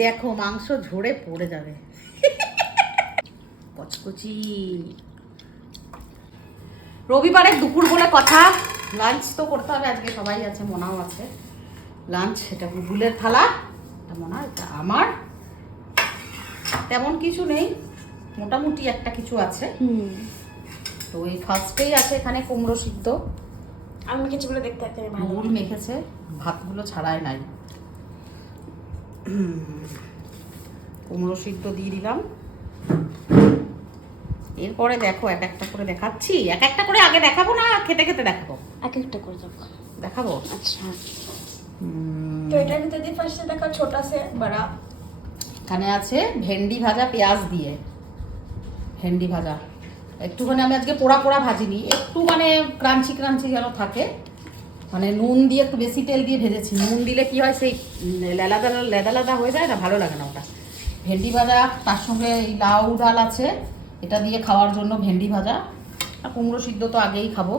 দেখো মাংস ঝরে পড়ে যাবে। কচকচি রবিবারের দুপুর বলে কথা, লাঞ্চ তো করতে হবে আজকে, সবাই আছে, মোনাও আছে। লাঞ্চ এটা গুগলের থালা, এটা মোনা, এটা আমার। তেমন কিছু নেই, মোটামুটি একটা কিছু আছে। তো এই ফার্স্টেই আছে এখানে কুমড়ো সিদ্ধ, আমি মেখেছি বলে দেখতে একটা মুল মেখেছে, ভাতগুলো ছাড়াই নাই। কুমড়ো সিদ্ধ দিয়ে দিলাম। এরপরে দেখো এক একটা করে দেখাচ্ছি, এক একটা করে আগে দেখাবো না খেতে খেতে দেখাবো? এক একটা করে দেখাবো। আচ্ছা, তো এটার ভিতরে দিয়ে ফার্স্টে দেখা ছোটা সে বড়া। এখানে আছে ভেন্ডি ভাজা পেঁয়াজ দিয়ে, ভেন্ডি ভাজা একটুখানি আমি আজকে পোড়া পোড়া ভাজিনি, একটু মানে ক্রাঞ্চি ক্রাঞ্চি যেন থাকে, মানে নুন দিয়ে একটু বেশি তেল দিয়ে ভেজেছি। নুন দিলে কি হয় সেই লেদা লেদা হয়ে যায় না, ভালো লাগে না ওটা। ভেন্ডি ভাজা, তার সঙ্গে এই লাউ ডাল আছে, এটা দিয়ে খাওয়ার জন্য ভেন্ডি ভাজা। আর কুমড়ো সিদ্ধ তো আগেই খাবো।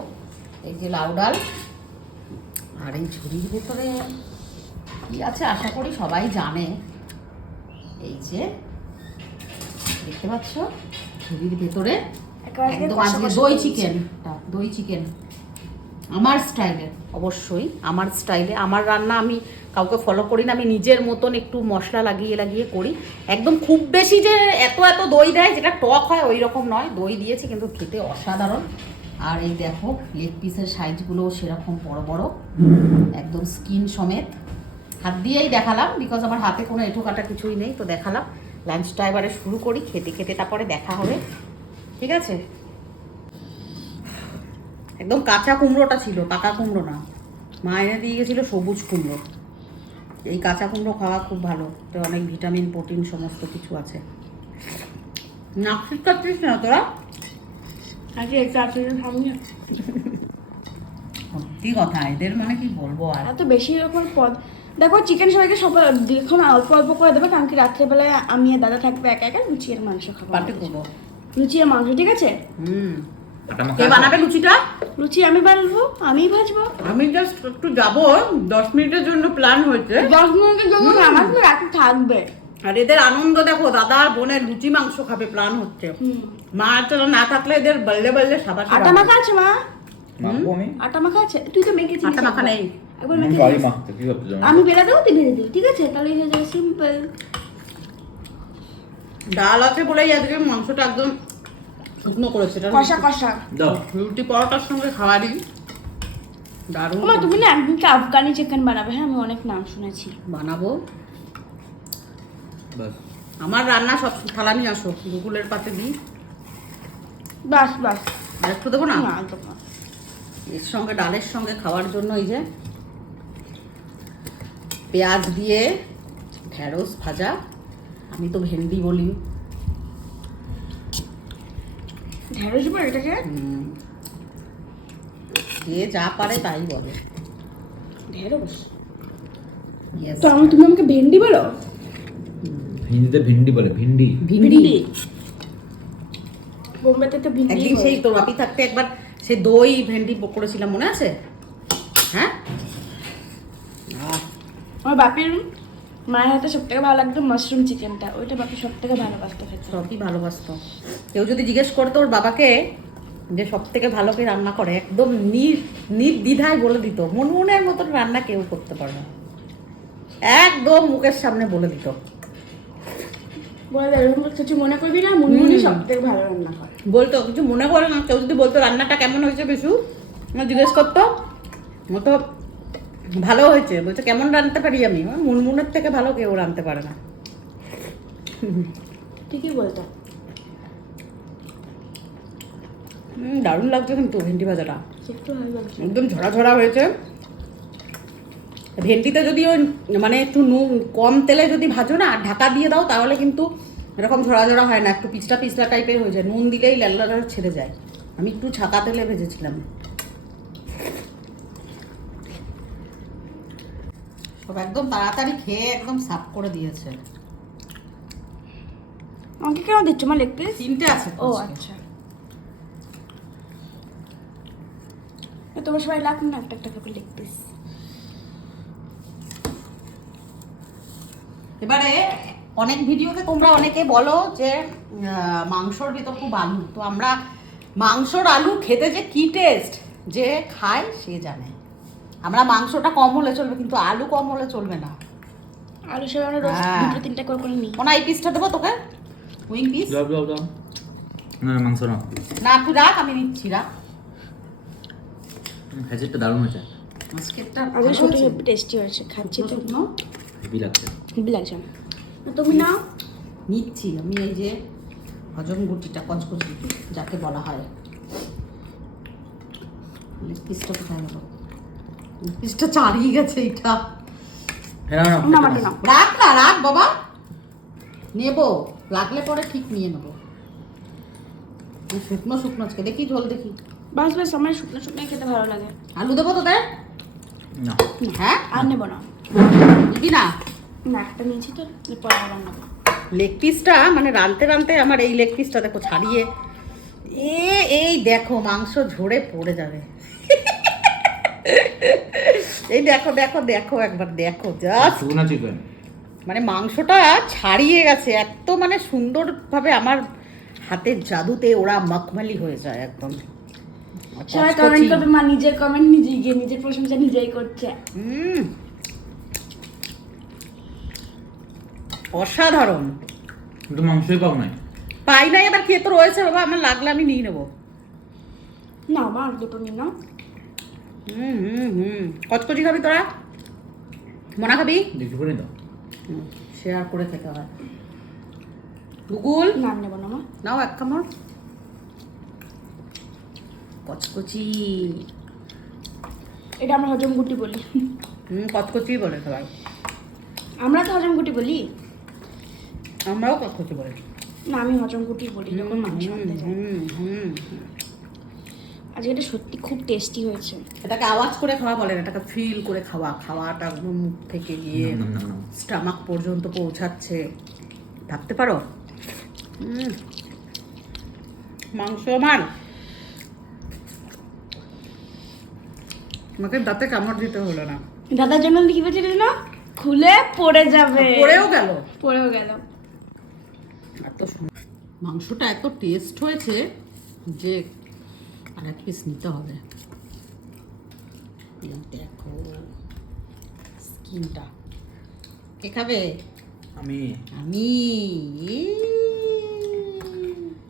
এই যে লাউ ডাল, আর এই ঝুড়ির ভেতরে কি আছে আশা করি সবাই জানে। এই যে দেখতে পাচ্ছ ঝুড়ির ভেতরে একদম আজকে দই চিকেন, দই চিকেন আমার স্টাইলে, অবশ্যই আমার স্টাইলে। আমার রান্না আমি কাউকে ফলো করি না, আমি নিজের মতন একটু মশলা লাগিয়ে লাগিয়ে করি। একদম খুব বেশি যে এত এত দই দেয় যেটা টক হয় ওই রকম নয়, দই দিয়েছি কিন্তু খেতে অসাধারণ। আর এই দেখো লেগ পিসের সাইজগুলো সেরকম বড় বড়, একদম স্কিন সমেত। হাত দিয়েই দেখালাম, বিকজ আমার হাতে কোনো এঁটো কাটা কিছুই নেই, তো দেখালাম। লাঞ্চটা এবারে শুরু করি, খেতে খেতে তারপরে দেখা হবে, ঠিক আছে? একদম কাঁচা কুমড়োটা ছিল, পাকা কুমড়ো না, মা এনে দিয়ে গেছিলো সবুজ কুমড়ো। এই কাঁচা কুমড়ো খাওয়া খুব ভালো, তো অনেক ভিটামিন প্রোটিন সমস্ত কিছু আছে। নাকশিস কাটছিস না তোরা? আজকে একটা আপনাদের সামনে সত্যি কথা, এদের মানে কি বলবো আর। এত বেশি রকম পদ। দেখো চিকেন সবাইকে সব দেখুন অল্প অল্প করে দেবে, কারণ কি রাত্রেবেলায় আমি আর দাদা থাকবে একা একা, লুচি আর মাংস খাবো। পার্টি করবো লুচি আর মাংস, ঠিক আছে? কে বানাবে লুচিটা? লুচি আমি বানাবো, আমিই ভাজবো। আমি জাস্ট একটু যাবো, 10 মিনিটের জন্য প্ল্যান হয়েছে। 10 মিনিটের জন্য আমার তো রাতে থাকবে। আর এদের আনন্দ দেখো, দাদা আর বোনের লুচি মাংস খাবে প্ল্যান হচ্ছে। মা চলো না থাকলে এদের বললে বললে সাবা সাবা। আটা মাখা আছে মা? মাখবো আমি? আটা মাখা আছে? তুই তো মেখেছিস। আটা মাখা নেই, একবার আমি মেখে বাড়ি দিস। মাখতে কি করতে যাবো? আমি বেলা দেবো, তুই ভেজে দিবি, ঠিক আছে? তাহলে হয়ে যাবে সিম্পল। ডাল আছে বলেই আজকে মাংসটা একদম শুকনো করেছে। কষা কষা দাও। রুটি পরোটার সঙ্গে খাওয়ারই দারুণ। মা তুমি না একদিনকে আফগানি চিকেন বানাবে, হ্যাঁ আমি অনেক নাম শুনেছি। বানাবো। বাস। আমার রান্না সব থালা নিয়ে আসো, গুগলের পাতে দিই। বাস বাস, আর একটু দেবো না? না তো না। এর সঙ্গে ডালের সঙ্গে খাওয়ার জন্য এই যে পেঁয়াজ দিয়ে ঢেঁড়স ভাজা, আমি তো ভেন্ডি বলি। ঢেঁড়স বলে এটাকে? যে যা পারে তাই বলে। ঢেঁড়স? Yes. তো তুমি আমাকে ভেন্ডি বলো? হিন্দিতে ভিন্ডি বলে, ভিন্ডি। ভিন্ডি। বোম্বেতে তো ভিন্ডি একদিন সেই তোর বাপি থাকতে একবার সেই দই ভেন্ডি করেছিলাম, মনে আছে? হ্যাঁ, আমার বাপির মায়ের হাতে সব থেকে ভালো লাগতো মাশরুম চিকেনটা, ওইটা বাপি সব থেকে ভালোবাসতো খেতে। সবই ভালোবাসতো। কেউ যদি জিজ্ঞেস করতো ওর বাবাকে যে সব থেকে ভালো কে রান্না করে, একদম নির্দ্বিধায় বলে দিত মুনমুনের মতন রান্না কেউ করতে পারে না, একদম মুখের সামনে বলে দিত। বলে এরকম কিছু মনে করবি না, মুনমুনি সব থেকে ভালো রান্না করে। বলতো কিছু মনে করে না, কেউ যদি বলতো রান্নাটা কেমন হয়েছে বিশু, জিজ্ঞেস করতো, ও তো ভালো হয়েছে, বলছে কেমন রাঁধতে পারি আমি, মুনমুনের থেকে ভালো কেউ রাঁধতে পারে না। ঠিকই বলতো। দারুণ লাগছে কিন্তু ভেন্ডি ভাজাটা, একটু ভালো লাগছে। একদম ঝরা ঝরা হয়েছে। ভেন্ডিতে যদি ওই মানে একটু নুন কম তেলে যদি ভাজো না, ঢাকা দিয়ে দাও, তাহলে কিন্তু এরকম ঝরা ঝরা হয় না, একটু পিছলা পিছলা টাইপের হয়ে যায়। নুন দিলেই লাল ছেড়ে যায়। আমি একটু ছাকা তেলে ভেজেছিলাম। সব একদম তাড়াতাড়ি খেয়ে একদম সাফ করে দিয়েছে। আমাকে কেন দিচ্ছ মা লেগ পিস? 3টে আছে। ও আচ্ছা, তোমার সবাই লাগবে না একটা একটা করে লেগ পিস? এবারে অনেক ভিডিওতে তোমরা অনেকে বলো যে মাংসর ভিতর খুব আলু, তো আমরা মাংসর আলু খেতে যে কি টেস্ট, যে খায় সে জানে। আমরা মাংসটা কম হলে চলবে, কিন্তু আলু কম হলে চলবে না। আলু সেবা আমরা রোজ হ্যাঁ। 2-3টা করে নিই। ওনা এই পিসটা দেবো তোকে, উইং পিস। দাও না মাংস না, না তুই রাখ, আমি নিচ্ছি, রাখ। হ্যাজেটটা দারুণ হয়েছে, মাস্কেটটা আগে ছোট টেস্টি হয়েছে, খাচ্ছি তো শুকনো হেভি লাগছে। হেভি লাগছে। তুমি নাও। নিচ্ছি আমি এই যে হজম গুটিটা, কচকচি যাকে বলা হয়। লেগ পিসটা কোথায় গেল? লেগ পিসটা চারিয়ে গেছে এটা। হ্যাঁ না না আমারটা নাও। রাখ না, রাখ বাবা, নেবো, লাগলে পরে ঠিক নিয়ে নেবো। শুকনো শুকনো আজকে দেখি, ঝোল দেখি। বাস বাস, আমার শুকনো শুকনো খেতে ভালো লাগে। আলু দেবো তোদের? না হ্যাঁ, আর নেবো না। দিবি না? না, একটা নিয়েছি তো, পরে আবার নেবো। লেগ পিসটা মানে রানতে রানতে আমার এই লেগ পিসটা দেখো ছাড়িয়ে, এই দেখো মাংস ঝরে পড়ে যাবে। এই দেখো দেখো দেখো, একবার দেখো জাস্ট, শুকনা চিকেন। মানে মাংসটা ছাড়িয়ে গেছে, এত মানে সুন্দরভাবে আমার হাতের জাদুতে ওরা মখমলি হয়ে যায় একদম। সবাই কমেন্ট করবে, মা নিজের কমেন্ট নিজেই গিয়ে নিজের প্রশংসা নিজেই করছে। অসাধারণ। কিন্তু মাংসই পাও নাই। পাই নাই, এবার খেয়ে তো রয়েছে বাবা, আমার লাগলে আমি নিয়ে নেবো। না মা, আর দুটো নিই না। কচকচি খাবি তোরা? মনা খাবি? দেখি করে দাও। শেয়ার করে খেতে হয়। গুগল না আমি নেবো না মা। নাও এক কামড়। কচকচি। এটা আমরা হজম গুটি বলি। কচকচি বলে সবাই। আমরা তো হজম গুটি বলি। আমরাও কচকচি বলি। না, আমি হজম গুটি বলি যখন মাংস আনতে যাই। আজকে এটা সত্যি খুব টেস্টি হয়েছে। এটাকে আওয়াজ করে খাওয়া বলে না, এটাকে ফিল করে খাওয়া। খাওয়াটা একদম মুখ থেকে গিয়ে না স্টামাক পর্যন্ত পৌঁছাচ্ছে, ভাবতে পারো? মাংস আমার, আমাকে দাঁতে কামড় দিতে হলো না। দাদার জন্য কি বলছিল না, খুলে পড়ে যাবে। পড়েও গেল, পড়েও গেল। এত সুন্দর মাংসটা, এত টেস্ট হয়েছে যে আর এক পিস নিতে হবে। এই দেখো স্কিনটা, কে খাবে? আমি আমি।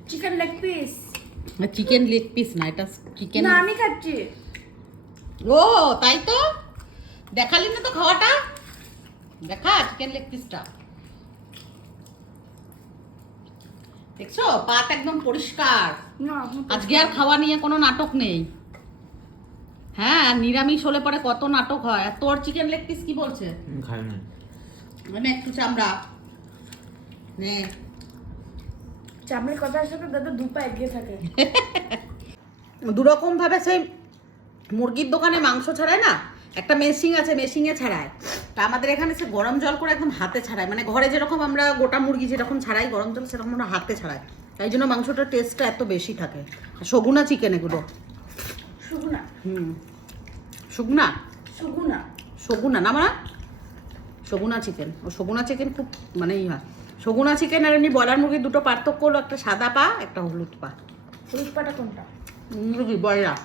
Chicken leg piece. Chicken leg piece না, এটা চিকেন। না আমি খাচ্ছি। ও তাই তো, দেখালি না তো খাওয়াটা, দেখা চিকেন লেগ পিসটা। দেখছো পাত একদম পরিষ্কার। না আজকে আর খাওয়া নিয়ে কোনো নাটক নেই। হ্যাঁ, নিরামিষ হলে পরে কত নাটক হয়। আর তোর চিকেন লেগ পিস কি বলছে? খাই না। মানে একটু চামড়া নে। চামড়ার কথা আসলে তো দাদা দু পা এগিয়ে থাকে। দুরকম ভাবে সেই মুরগির দোকানে মাংস ছাড়ায় না, একটা মেশিন আছে, মেশিনে ছাড়ায়। তা আমাদের এখানে সে গরম জল করে একদম হাতে ছাড়ায়, মানে ঘরে যেরকম আমরা গোটা মুরগি যেরকম ছাড়াই গরম জল, সেরকম আমরা হাতে ছাড়াই। তাই জন্য মাংসটার টেস্টটা এত বেশি থাকে। সগুনা চিকেন এগুলো। সুগুনা। শুকনা সুগুনা। সগুনা না, মানে সগুনা চিকেন। ও সগুনা চিকেন খুব মানে হয়। সগুনা চিকেন আর এমনি ব্রয়লার মুরগির দুটো পার্থক্য হলো, একটা সাদা পা, একটা হলুদ পা। হলুদ পাটা কোনটা? মুরগি ব্রয়লার।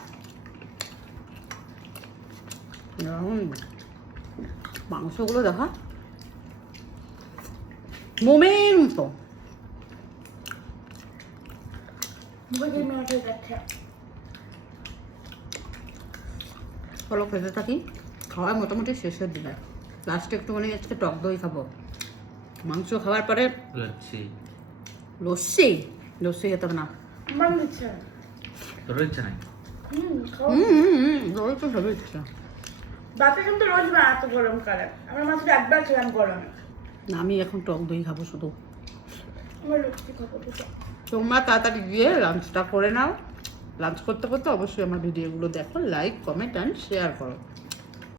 মাংসগুলো দেখা মোমের মতো। মুখে মেয়ে যাচ্ছে। চলো খেতে থাকি। খাওয়া মোটামুটি শেষের দিকে, লাস্টে একটুখানি আজকে টক দই খাবো। মাংস খাওয়ার পরে লচ্ছি। লস্যি, লস্যি খেতে হবে না। আমার ইচ্ছা। তোর ইচ্ছা নাই? দই তো সবই ইচ্ছা। বাপে কিন্তু রোজ বানাতো গরমকালে, আমার মাত্র একবার খেলাম গরমে। না, আমি এখন টক দই খাবো শুধু। আমার লক্ষ্মী খাবো দুটো। তোমরা তাড়াতাড়ি গিয়ে লাঞ্চটা করে নাও। লাঞ্চ করতে করতে অবশ্যই আমার ভিডিওগুলো দেখো, লাইক, কমেন্ট অ্যান্ড শেয়ার করো।